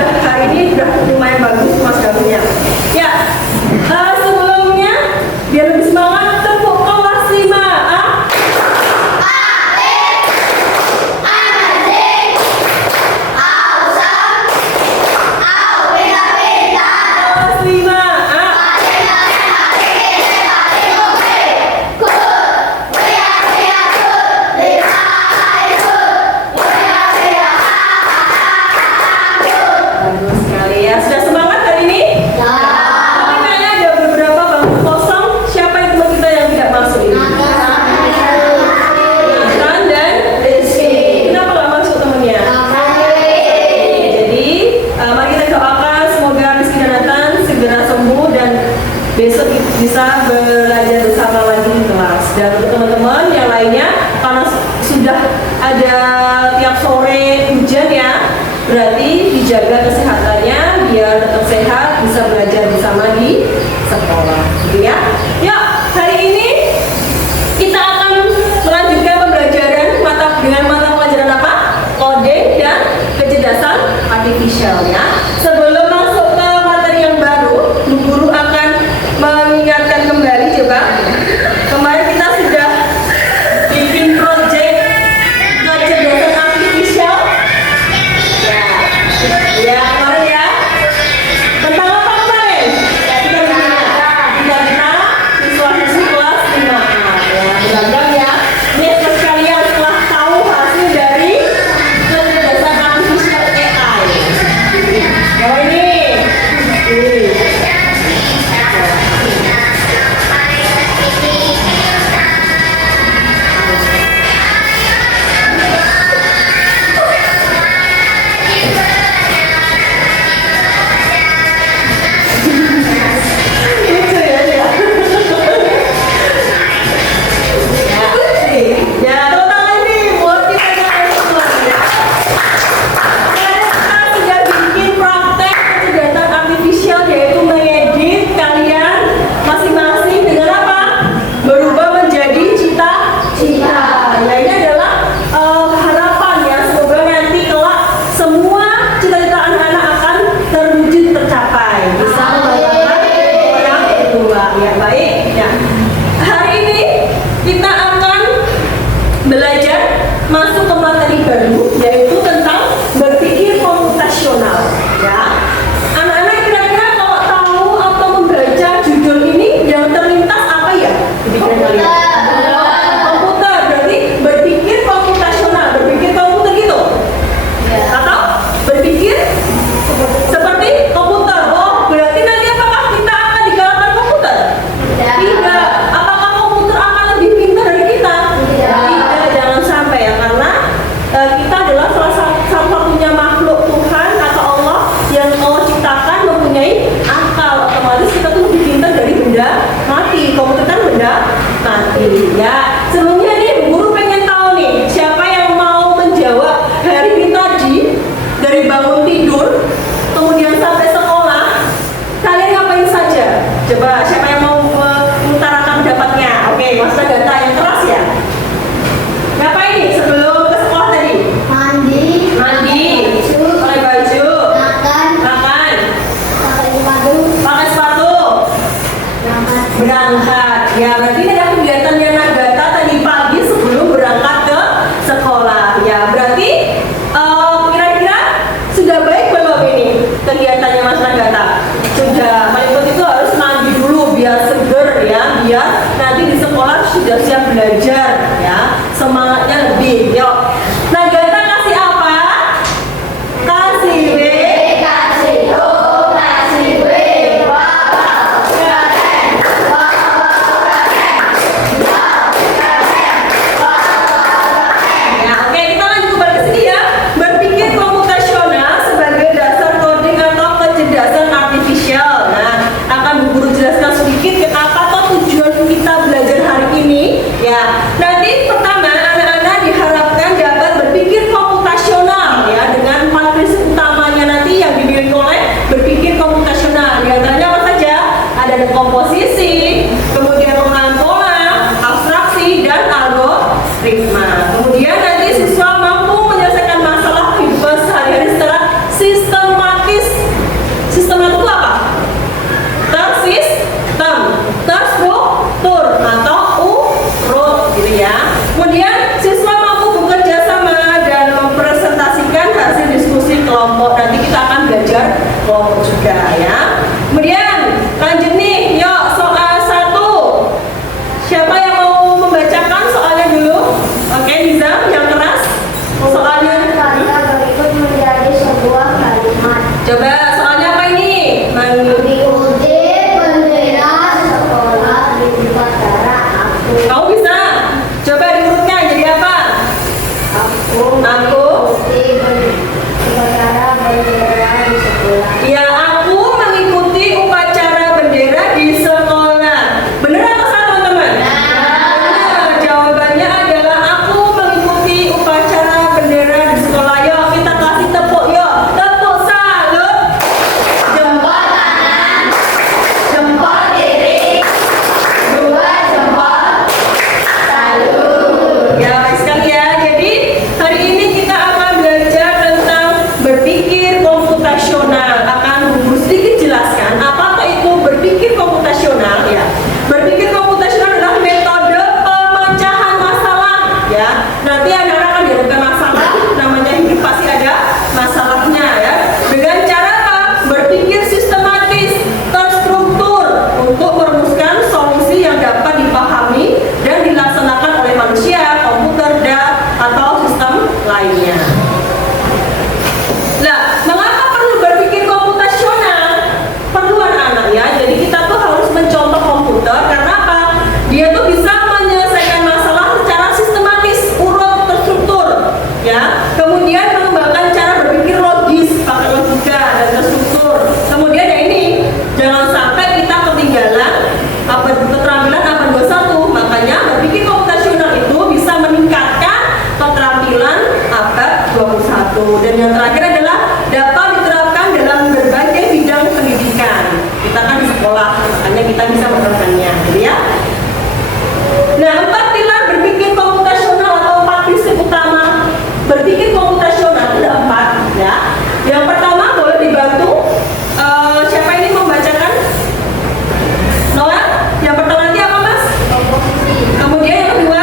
sudah hari ini sudah lumayan bagus Mas Galunya. Ya, sebelumnya biar lebih semangat tepuk kelas 5. Besok bisa belajar bersama lagi di kelas. Dan untuk teman-teman yang lainnya, karena sudah ada tiap sore hujan ya, berarti dijaga kesehatannya biar tetap sehat, bisa belajar bersama di sekolah, gitu ya. Yuk, hari ini kita akan melanjutkan pembelajaran dengan mata pelajaran apa? Coding dan kecerdasan artifisial ya. Sebelum masuk ke materi yang baru, Bu Guru akan mengingatkan kembali coba. Kemarin kita sudah bikin project kecerdasan artifisial. Ya, kemarin ya. Tentang apa kemarin? Kita siswa-siswi kelas 5A. Ya, mudah-mudahan ya. Ini sekalian setelah tahu hasil dari kecerdasan artifisial AI. Ya ini. Ya, sebelumnya nih Bu Guru pengen tahu nih, siapa yang mau menjawab hari ini tadi dari bangun tidur kemudian sampai sekolah kalian ngapain saja? Coba siapa yang mau mengutarakan pendapatnya? Oke, Mas Data yang keras ya. Ngapain nih sebelum ke sekolah tadi? Mandi, pakai baju, makan, pakai sepatu, berangkat. Ya, berarti ada kegiatannya Nagata tadi pagi sebelum berangkat ke sekolah. Ya, berarti kira-kira sudah baik belum ini kegiatannya Mas Nagata? Sudah. Paling penting itu harus mandi dulu biar seger ya, biar nanti di sekolah sudah siap belajar ya. Semangatnya lebih. Yuk. Nagata kasih apa? Kasih B. kelompok juga ya. Kemudian lanjut nih, yuk soal 1. Siapa yang mau membacakan soalnya dulu? Oke, Liza yang keras. Soalnya Kata berikut menjadi sebuah kalimat. coba soalnya apa ini? Diuji bendera sekolah di upacara aku. Kamu bisa? Coba diurutnya jadi apa? Aku Aku upacara bendera di sekolah. Ya, aku mengikuti upacara bendera di sekolah. Benar atau salah, teman-teman? Benar. Jawabannya adalah aku mengikuti upacara bendera di sekolah. Yuk, kita kasih tepuk yuk. Tepuk salut. Jempol kanan. Jempol kiri. 2 jempol. Salut. Ya, baik sekali ya. Jadi, hari ini kita akan belajar tentang berpikir komputasional. Akan Bu sedikit jelaskan apakah itu berpikir komputasional ya. Berpikir komputasional adalah metode pemecahan masalah ya. Nanti anak-anak akan dihadapkan masalah, namanya hidup pasti ada masalahnya ya. Dengan cara apa? Berpikir sistematis, terstruktur untuk merumuskan solusi yang dapat dipahami dan dilaksanakan oleh manusia, komputer, atau sistem lainnya. Nah, mengapa perlu berpikir komputasional? Perlu anak-anak ya. Jadi kita tuh harus mencontoh komputer karena apa? Dia tuh bisa menyelesaikan masalah secara sistematis, urut, terstruktur, ya. Kemudian mengembangkan cara berpikir logis, pakai logika dan terstruktur. Kemudian ya ini, jangan sampai kita ketinggalan keterampilan abad 21. Makanya berpikir komputasional itu bisa meningkatkan keterampilan abad 21. Dan yang terakhir adalah dapat diterapkan dalam berbagai bidang pendidikan. Kita kan di sekolah, makanya kita bisa menerapkannya, gitu ya. Nah, 4 pilar berpikir komputasional atau 4 prinsip utama berpikir komputasional ada 4 ya. Yang pertama boleh dibantu. Siapa ini membacakan? Noah? Yang pertama nanti apa, Mas? Komposisi. Kemudian yang kedua,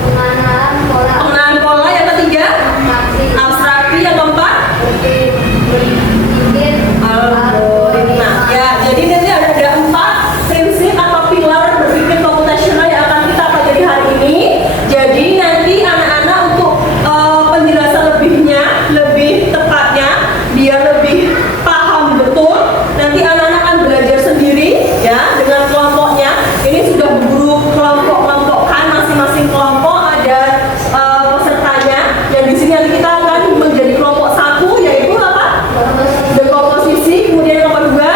Pengenalan pola. pengenalan pola. Yang ketiga, Abstraksi. abstraksi. Yang keempat, Berpikir algoritma. Ya, jadi nanti ada 4 prinsip atau pilar berpikir komputasional yang akan kita pelajari hari ini. Jadi nanti anak-anak untuk penjelasan lebihnya, lebih tepatnya, biar lebih paham betul. Nanti anak-anak akan belajar sendiri ya dengan kelompoknya. Ini sudah guru kelompok-kelompokkan, masing-masing kelompok ada pesertanya. Yang di sini nanti kita akan menjadi kelompok 1 yaitu apa? Berkomposisi. Kemudian yang kedua,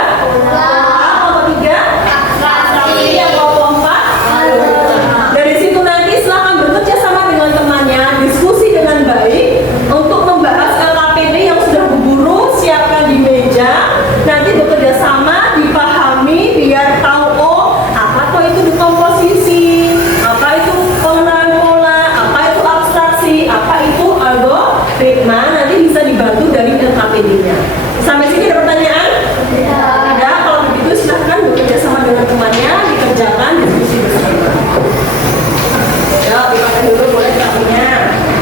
kelompok 3, abstraksi. Yang kelompok 4, algoritma. Dari situ nanti silakan bekerja sama dengan temannya, diskusi dengan baik untuk membahas LKPD yang sudah Bu Guru siapkan di meja. Nanti bekerja sama, dipahami biar tahu oh apa tuh itu dekomposisi, apa itu pengenalan pola, apa itu abstraksi, apa itu algoritma. Nanti bisa dibantu dari LKPD-nya. Sampai sini ada pertanyaan? Ada. Kalau begitu silahkan bekerja sama dengan temannya, dikerjakan diskusi bersama. Ya, dipakai dulu boleh kakinya.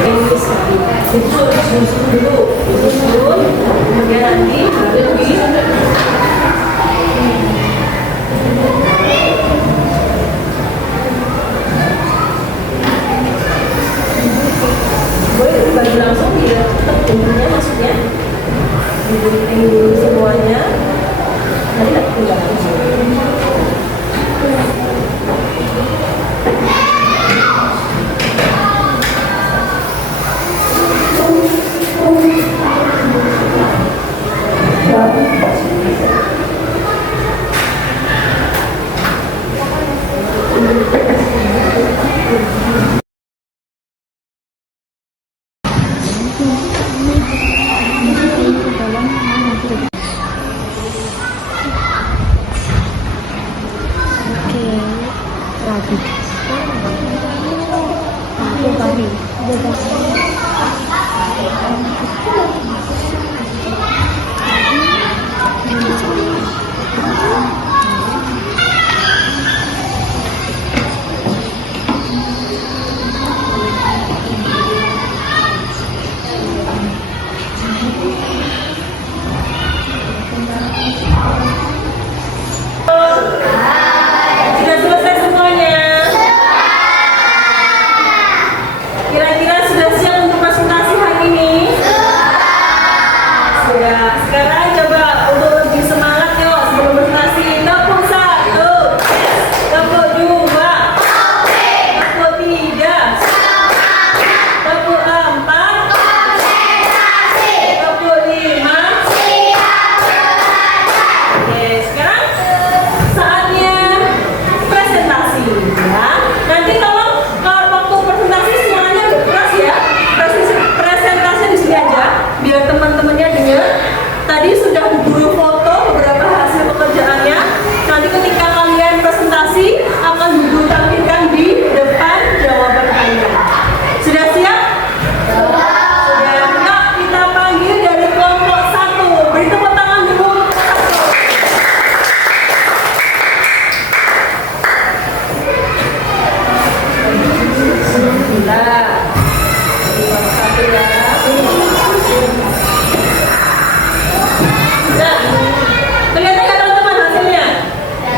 Ini sekali. Susun dulu, susun. Kemudian nanti lebih. Boleh dibagi langsung biar cepat jumlahnya maksudnya. Ini dulu semuanya. Nanti tak tinggal langsung. Sudah selesai semuanya? Kira-kira sudah siap untuk presentasi hari ini? Sudah. Sekarang coba untuk lebih semangat yuk sebelum presentasi. Tepuk 1, tepuk 2, tepuk 3, tepuk 4, tepuk 5. Oke, sekarang saatnya presentasi ya. Nanti kalau waktu presentasi semuanya berkeras ya. Presentasinya di sini aja biar teman-temannya dengar. Tadi sudah guru foto beberapa hasil pekerjaannya. Nanti ketika kalian presentasi akan guru tampilkan di depan jawaban kalian. Sudah siap? Sudah. Yuk kita panggil dari kelompok 1. Beri tepuk tangan dulu untuk kelompok 1. Nah, satu ya. Nah, kelihatan nggak teman-teman hasilnya?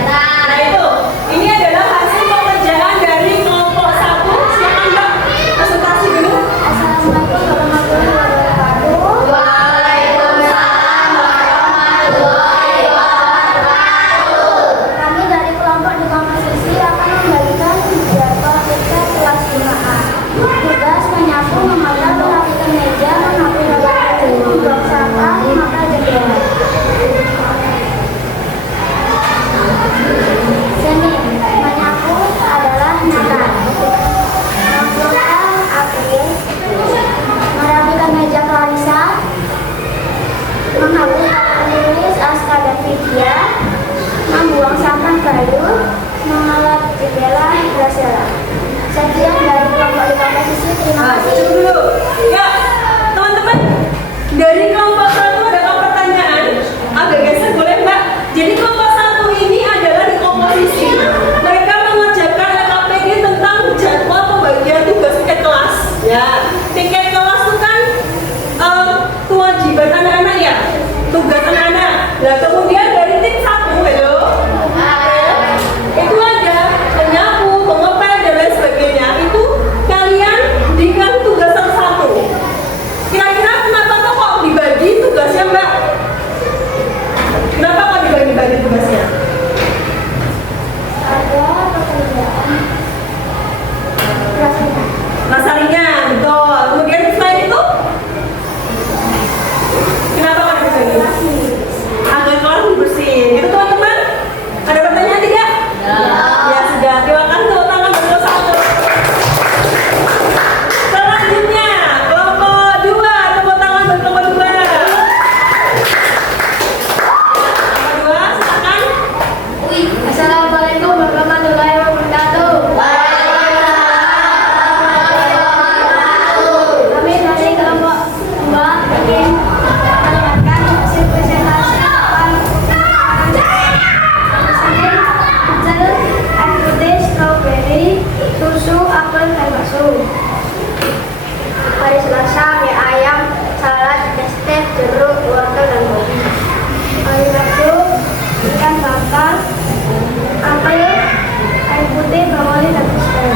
Nah itu, ini adalah hasil pekerjaan dari kelompok 1. Silakan Mbak, presentasi dulu. Assalamualaikum warahmatullahi wabarakatuh. Kami dari kelompok di komposisi akan membagikan beberapa tiket kelas 5A. Tugas menyapu, memotong, merapikan meja, mengatur baju, membuang sampah, memakai jendela. Seni menyapu adalah makan. Membuang April, merapikan meja Clarissa, menghapus papan tulis Aska dan Vidya, membuang sampah kayu, mengelap jendela Graciela. Sekian dari kelompok di komposisi. Terima Nah, kasih. cukup dulu. Ya, teman-teman, dari kelompok 1 ada pertanyaan. Agak geser boleh Mbak. Jadi kelompok 1 ini adalah di komposisi. Mereka mengerjakan LKPD tentang jadwal pembagian tugas tiket kelas. Ya, tiket kelas itu kan kewajiban anak-anak ya, tugas anak-anak. Nah, kemudian dari tim 1, hello, itu ada penyapu, pengepel dan lain sebagainya. Itu kalian dikasih tugas satu-satu. Kira-kira kenapa kok dibagi tugasnya Mbak? Kenapa kok dibagi-bagi tugasnya? Ada pekerjaan kelas Rasa ringan, betul. Kemudian selain itu, kenapa kok dibagi? Agar kelas lebih bersih. Gitu teman-teman? Ada pertanyaan tidak? Ya sudah. Terima kasih tepuk tangan untuk 1. Selanjutnya, kelompok 2. Tepuk tangan untuk kelompok 2. Kelompok 2, silakan. Assalamualaikum warahmatullahi wabarakatuh. Kami dari kelompok 2 ingin mendengarkan hasil presentasi pecel, air putih, strawberry, susu, apel, dan bakso. Hari Selasa, mie ayam, salad, steak, jeruk, wortel, dan kopi. Hari Rabu, ikan bakar, apel, air putih, brokoli, dan pisang.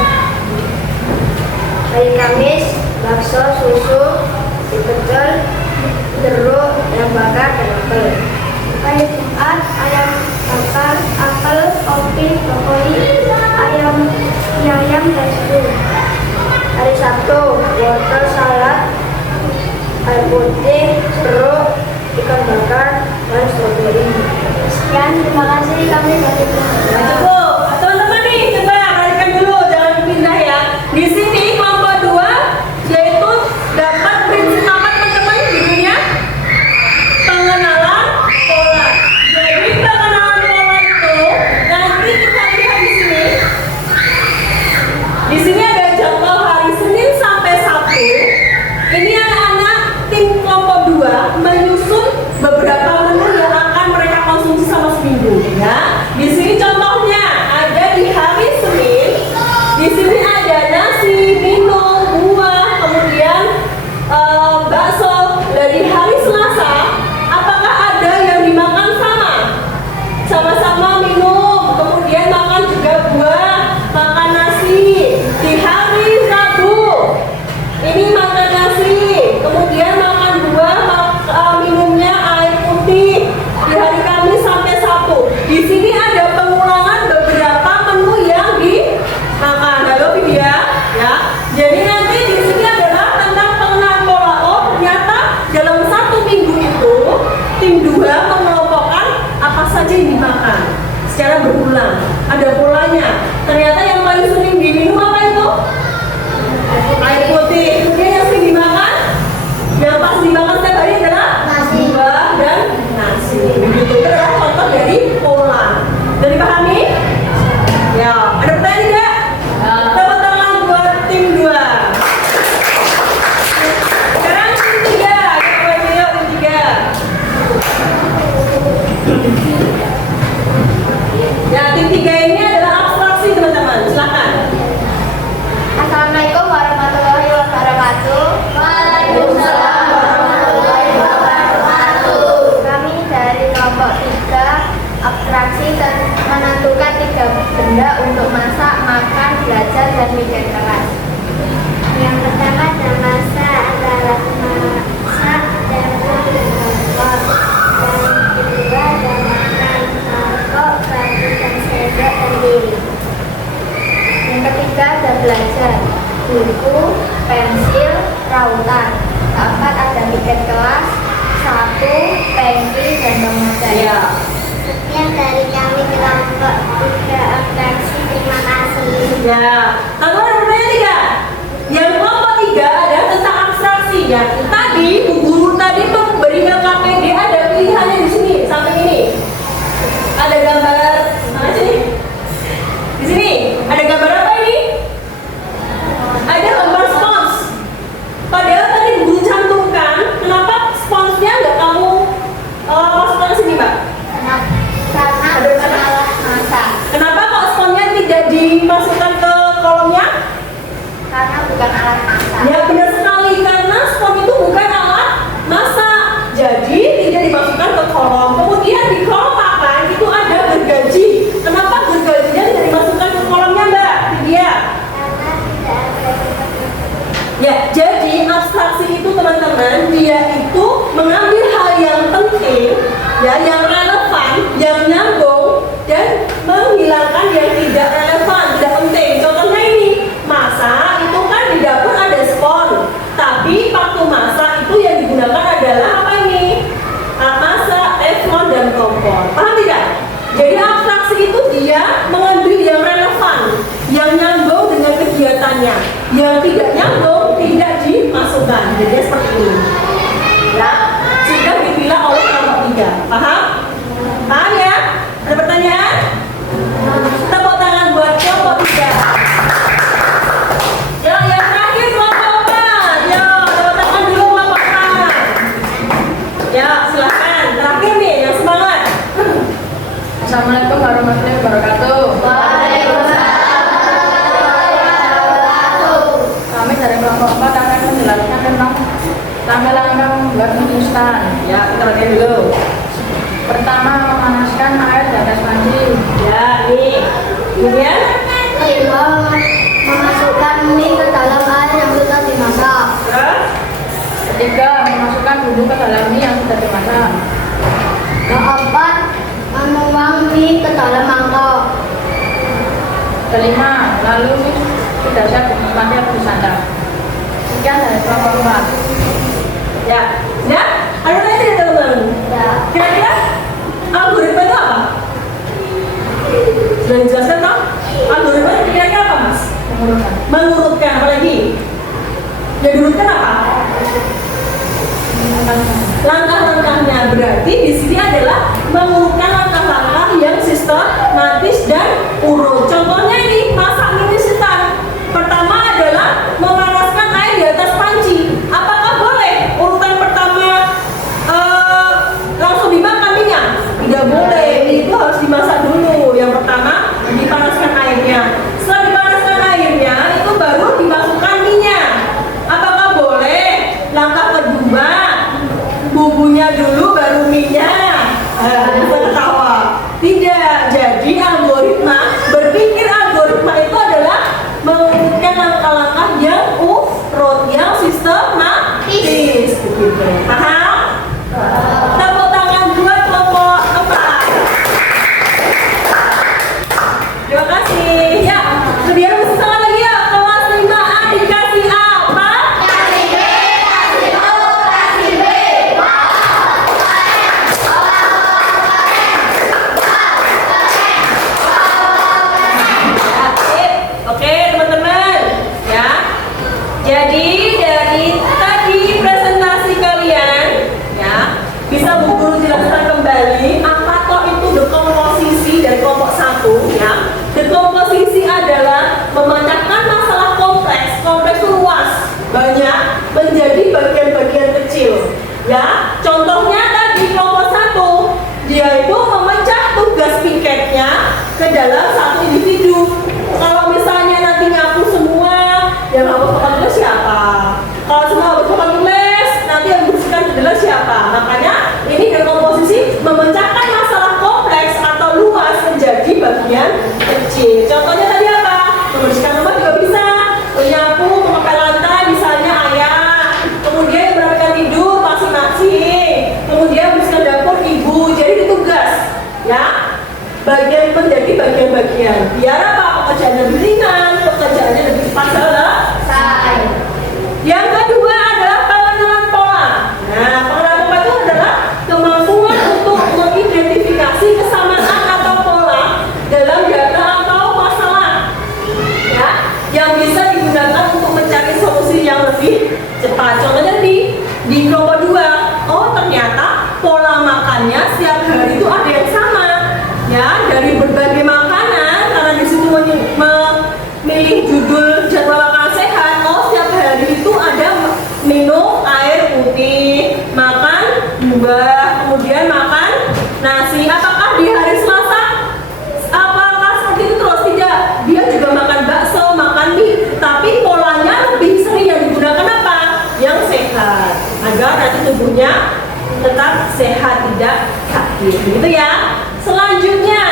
Hari Kamis, bakso, susu, pecel, jeruk, ayam bakar, dan apel. Hari Jumat, ayam bakar, apel, kopi, brokoli, ayam, dan susu. Hari Sabtu, wortel, salad, air putih, jeruk, ikan bakar, dan strawberry. Sekian, terima kasih kami dari kelompok. Nah, cukup. Teman-teman nih, coba perhatikan dulu, jangan pindah ya. Di sini kelompok 2 yaitu dapat prinsip apa teman-teman judulnya? Pengenalan pola. Jadi pengenalan pola itu nanti kita lihat di sini. Di sini ada jadwal hari Senin sampai Sabtu. Ini anak-anak tim kelompok 2 menyusun beberapa menu yang akan mereka konsumsi selama seminggu ya. Di sini contohnya Itu adalah contoh dari pola. Udah dipahami? Ya, ada pertanyaan tidak? Tepuk tangan buat tim 2. Sekarang tim 3. Yuk, tim 3. Ya, tim 3 ini adalah abstraksi teman-teman. Silakan. Assalamualaikum warahmatullahi wabarakatuh. Waalaikumsalam warahmatullahi wabarakatuh. Kami dari kelompok 3 abstraksi menentukan 3 benda untuk masak, makan, belajar, dan bikin kelas. Yang pertama dan masak adalah masak dan kompor. Dan kedua dan makan mangkok, batu dan sendok dan piring. Yang ketiga ada belajar, buku, pensil, rautan. Keempat ada bikin kelas, sapu, pengki, dan memoda. Ya. Sekian dari kami kelompok 3 abstraksi. Terima kasih. Ya. Lalu ada pertanyaan 3. Yang kelompok 3 adalah tentang abstraksi ya. Tadi Bu Guru tadi memberikan KPD ada pilihannya di sini samping ini. Ada gambar mana sini? Di sini ada gambar apa ini? Ada gambar spons. Padahal tadi Bu Guru cantumkan, kenapa sponsnya nggak kamu masukkan ke sini, Pak? Karena masalah masak. Kenapa kok sponnya tidak dimasukkan ke kolomnya? Karena bukan alat masak. Ya benar sekali, karena spon itu bukan alat masak. Jadi tidak dimasukkan ke kolom. Kemudian di kolom makan itu ada gergaji. Kenapa gergajinya tidak dimasukkan ke kolomnya, Mbak? Iya. Karena tidak ada. Ya, jadi abstraksi itu teman-teman, dia itu mengambil hal yang penting, ya, yang relevan, yang nyambung, dan menghilangkan yang tidak relevan, tidak penting. Contohnya ini, masak itu kan di dapur ada spon, tapi waktu masak itu yang digunakan adalah apa ini? Alat masak, teflon, dan kompor. Paham tidak? Jadi abstraksi itu dia mengambil yang relevan, yang nyambung dengan kegiatannya, yang tidak nyambung tidak dimasukkan. Jadi seperti ini. Ya, sudah dipilah oleh kelompok 3. Paham? Paham ya? Ada pertanyaan? Tepuk tangan buat kelompok 3. Ya, yang terakhir kelompok 4. Ya, tepuk tangan dulu kelompok 4. Ya, silakan. Terakhir nih, yang semangat. Assalamualaikum warahmatullahi wabarakatuh. Kami dari kelompok 4 akan menjelaskan tentang langkah-langkah membuat mie instan. Ya, kita latihan dulu. Pertama, memanaskan air di atas panci. Ya, nih. Kemudian Kedua, memasukkan mie ke dalam air yang sudah dimasak. terus Ketiga, memasukkan bumbu ke dalam mie yang sudah dimasak. Keempat, menuang mie ke dalam mangkok. Kelima, lalu mie sudah siap dinikmati atau disantap. Sekian dari kelompok 4. ya, ya. Ada tanya tidak teman-teman? Ya. Kira-kira algoritma itu apa? Sudah dijelaskan toh? Algoritma itu kira-kira apa, Mas? Mengurutkan. Mengurutkan, apalagi? Yang diurutkan apa? Langkah-langkahnya, berarti di sini adalah mengurutkan langkah-langkah yang sistematis dan urut. Contohnya ini masak mie instan. Pertama adalah memanaskan air di atas panci. Apakah boleh urutan pertama langsung dimakan minyak? Tidak boleh. Mie itu harus dimasak dulu. Yang pertama dipanaskan airnya. Setelah dipanaskan airnya itu baru dimasukkan minyak. Apakah boleh? Langkah kedua bumbunya dulu baru minyak. Bisa ketawa. Tidak. Jadi algoritma ke dalam satu individu. Kalau misalnya nanti nyapu semua, yang harus pakai tulis siapa? Kalau semua harus pakai tulis, nanti yang bersihkan adalah siapa? Makanya ini dekomposisi memecahkan masalah kompleks atau luas menjadi bagian kecil. Contohnya tadi apa? Membersihkan rumah juga bisa. Menyapu, mengepel lantai, misalnya ayah. Kemudian yang merapikan tidur masing-masing. Kemudian membersihkan dapur ibu. Jadi itu tugas, ya. Bagian menjadi bagian-bagian. Biar apa? Pekerjaannya lebih ringan, pekerjaannya lebih cepat selesai. Yang kedua adalah pengenalan pola. Nah, pengenalan pola itu adalah kemampuan untuk mengidentifikasi kesamaan atau pola dalam data atau masalah, ya, yang bisa digunakan untuk mencari solusi yang lebih cepat. Contohnya di kelompok 2, oh ternyata pola makannya setiap hari itu ada yang sama, ya, dari berbagai makanan karena di situ memilih judul jadwal makan sehat. Oh, setiap hari itu ada minum air putih, makan buah, kemudian makan nasi. Apakah di hari Selasa apakah seperti itu terus? Tidak, dia juga makan bakso, makan mie, tapi polanya lebih sering yang digunakan apa? Yang sehat, agar nanti tubuhnya tetap sehat, tidak sakit, gitu ya. Selanjutnya,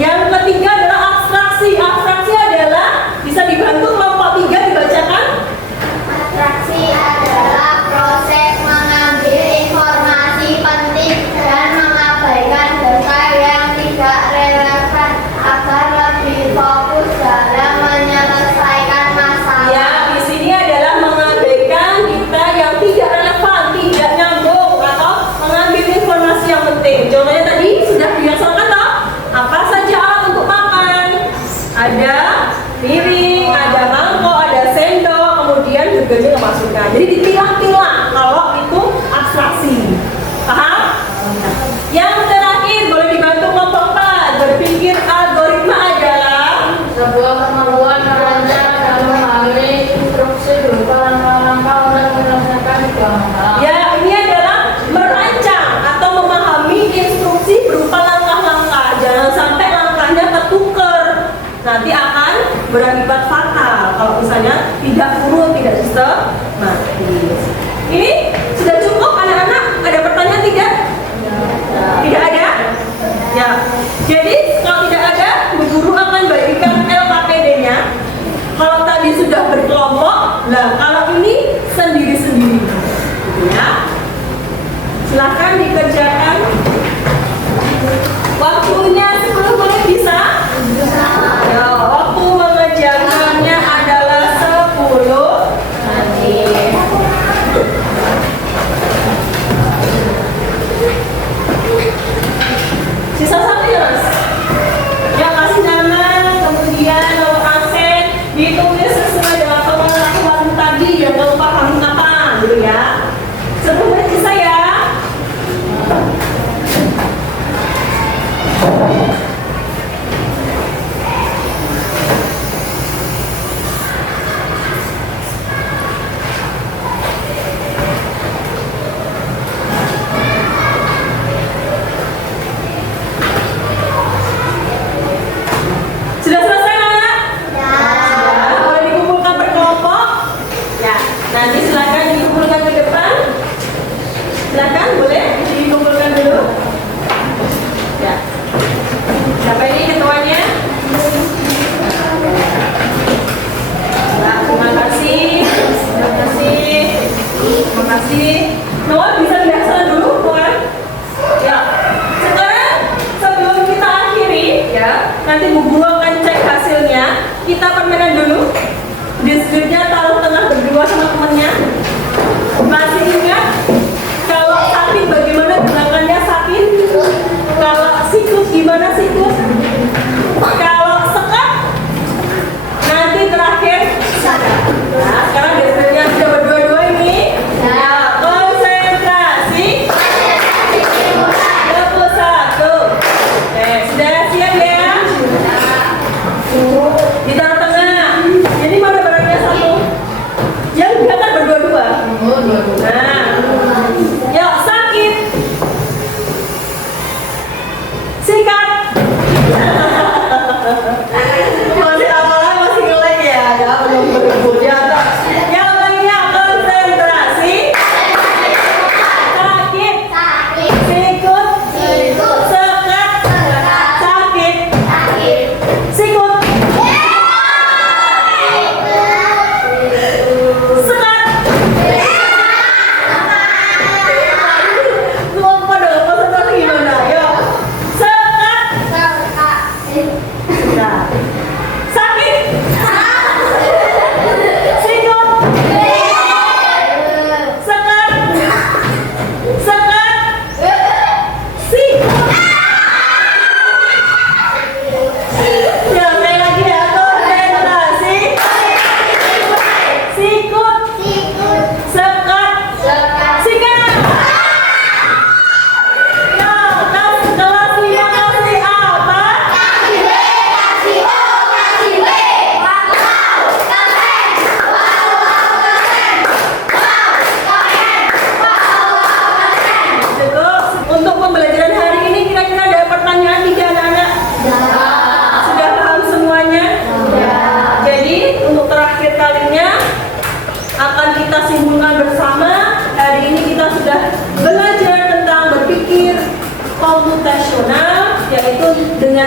yang ketiga adalah abstraksi. Abstraksi adalah bisa dibantu kelompok 3 dibacakan. Abstraksi adalah proses mengambil informasi penting dan mengabaikan detail yang tidak relevan agar lebih fokus dalam menyelesaikan masalah. Ya, di sini adalah mengabaikan detail yang tidak relevan, tidak nyambung, atau mengambil informasi yang penting. Contohnya tadi sudah dilaksanakan toh? Apa saja alat untuk makan? Ada piring, ada mangkok, ada sendok, kemudian juga dimasukkan. Jadi dipilah-pilah kalau itu abstraksi. Paham? Yang terakhir boleh dibantu kelompok 4. Berpikir algoritma adalah Sebuah kemampuan merancang dan memahami instruksi berupa langkah-langkah untuk menyelesaikan sebuah masalah. ya, ini adalah merancang atau memahami instruksi berupa langkah-langkah. Jangan sampai langkahnya ketuker, nanti akan berakibat fatal kalau misalnya tidak urut, tidak sistematis. Ini sudah cukup anak-anak? Ada pertanyaan tidak? Tidak ada? Ya. Jadi kalau tidak ada, Bu Guru akan bagikan LKPD-nya. Kalau tadi sudah berkelompok, nah kalau ini sendiri-sendiri, gitu ya. Silahkan dikerjakan. Waktunya 10 menit bisa? Ya, waktu mengerjakannya adalah 10 menit. Sisa satu ya, Mas? Ya, kasih nama, kemudian nomor absen, ditulis sesuai dengan pengetahuan tadi yang kamu pahami apa, gitu ya. 10 menit bisa ya? Sudah selesai, anak? Ya. Ya, boleh dikumpulkan berkelompok. Ya, nanti silakan dikumpulkan ke depan. Silakan, boleh dikumpulkan dulu. Ya. Siapa ini ketuanya? Nah, terima kasih. Terima kasih. Terima kasih. Noah bisa lihat sana dulu, Noah. Ya. Sekarang sebelum kita akhiri, ya, nanti Bu Guru akan cek hasilnya. Kita permainan dulu. Display-nya taruh tengah berdua sama temannya. Masih ingat? Kalau sakit bagaimana gerakannya sakit? Kalau siklus gimana siklus? Kalau sekat, nanti terakhir sadar. Nah, sekarang display-nya sudah berdua-dua ini. Ya, konsentrasi. Fokus 1. Oke, sudah siap ya? Ditaruh tengah. Jadi mana barangnya satu? Yang dia kan berdua-dua. Nah, yuk sakit. Sikat.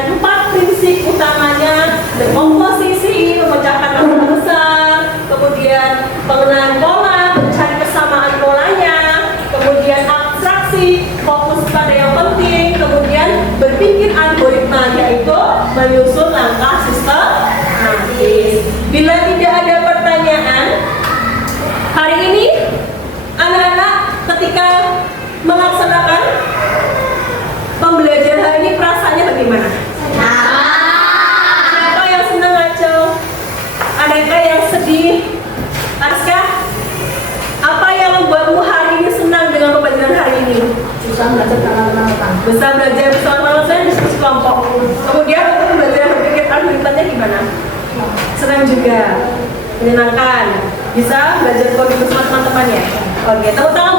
dengan 4 prinsip utamanya: komposisi, memecahkan masalah besar, kemudian pengenalan pola, mencari kesamaan polanya, kemudian abstraksi, fokus pada yang penting, kemudian berpikir algoritma, yaitu menyusun langkah sistematis. Bila tidak ada pertanyaan, hari ini anak-anak ketika melaksanakan pembelajaran hari ini perasaannya bagaimana? Siapa yang senang Aco? Adakah yang sedih? Aska? Apa yang membuatmu hari ini senang dengan pembelajaran hari ini? Bisa belajar dengan teman-teman. Bisa belajar bersama saya diskusi kelompok. Kemudian untuk pembelajaran berpikir algoritmanya gimana? Senang juga, menyenangkan. Bisa belajar kode bersama teman-temannya. Oke, tepuk tangan